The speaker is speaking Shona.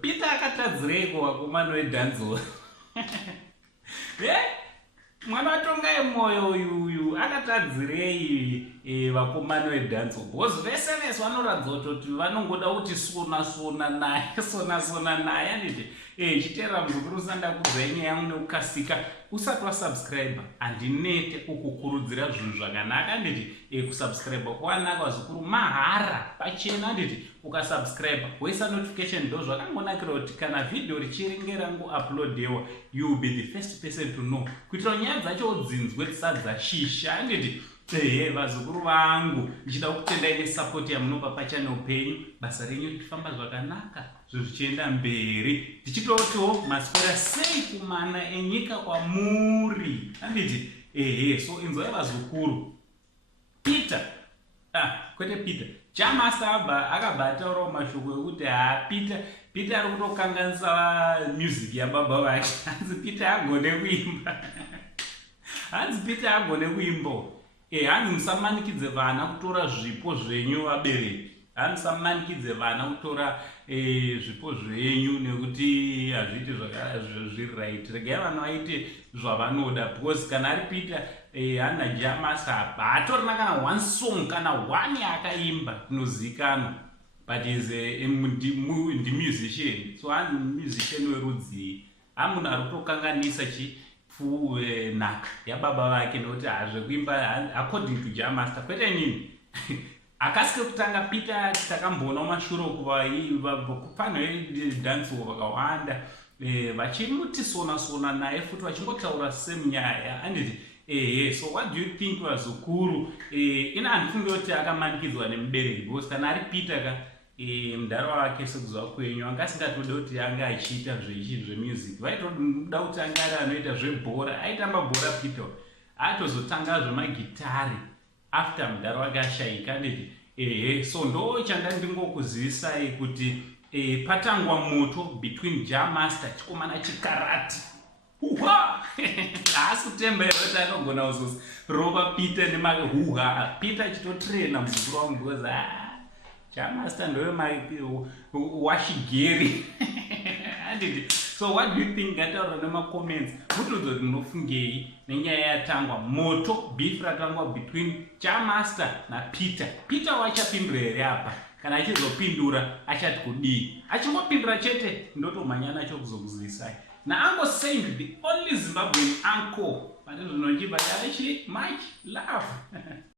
Peter akatadzireko wakomana wedhanzo. Mwana watonga moyo uyu akatadzirei vakomana wedhanzo. Because vese vanoratidza kuti vanongoda kuti sona naye anditi chitera muzukuru usanda kudzai nyaya yangu nekukasika usati wasubscribe handinete kukukurudzira zvinhu zvakanaka anditi kusubscribe kwanaka vazukuru mahara pachena anditi ukasubscribe woisa notification ndo zvakangonakira kuti kana video richinge rangouploadiwa you will be the first person to know kuitira nyaya dzacho udzinzwe tisadzashisha anditi vazukuru vangu ndichida kutendai nesapoti yamunopa pachannel penyu basa renyu richifamba zvakanaka zvinhu zvichienda mberi ndichitotiwo maswera sei kumana enyika kwamuri anditi so inzwai vazukuru Peter kwete Peter Jah Master akabva ataurawo mashoko ekuti Peter ari kutokanganisa music yababa vake hanzi Peter agone kuimba hanzi musamanikidze vana kutora zvipo zvenyu vabereki hanzi musamanikidze vana kutora zvipo zvenyu nekuti hazviiti zviri right regai vana vaite zvavanoda because kana ari Peter hana Jah Master haatorina kana one song kana one yaakaimba inozivikanwa but is ndi musician so hanzi musician werudzi hamunhu ari kutokanganisa nhaka yababa vake nekuti hazvekuimba according to Jah Master kwete nini akasike kutanga Peter takamboona mashuro kuva pano vedhanzo vakawanda vachimuti sona naye futi vachingotaura same nyaya anditi so what do you think vazukuru ina handifunge kuti akamanikidzwa nemubereki because kana ari Peter ka mudhara wake sekuziva kwenyu anga asingatode kuti anga achiita zvemusic vaitoda kuti anga ari anoita zvebhora aitamba bhora Peter atozotanga zvemagitari after mudhara wake ashayika nditi so ndo chanda ndingokuzivisai kuti patangwa moto between Jah Master chikomana chikarati haasi kutemba kuti anogona kuzorova Peter nemahuha Peter achitotrena muzukuru wangu because Jah Master ndowe washigeri anditi so what do you think ngataura nemacomments mutudza kuti munofungei nenyaya yatangwa moto beef ratangwa between Jah Master Peter wachapindura here apa kana achizopindura achati kudii achingopindura chete ndotomhanya nacho kuzokuzivisai nauncle Saint the only Zimbabwean uncle patizvinochiba much love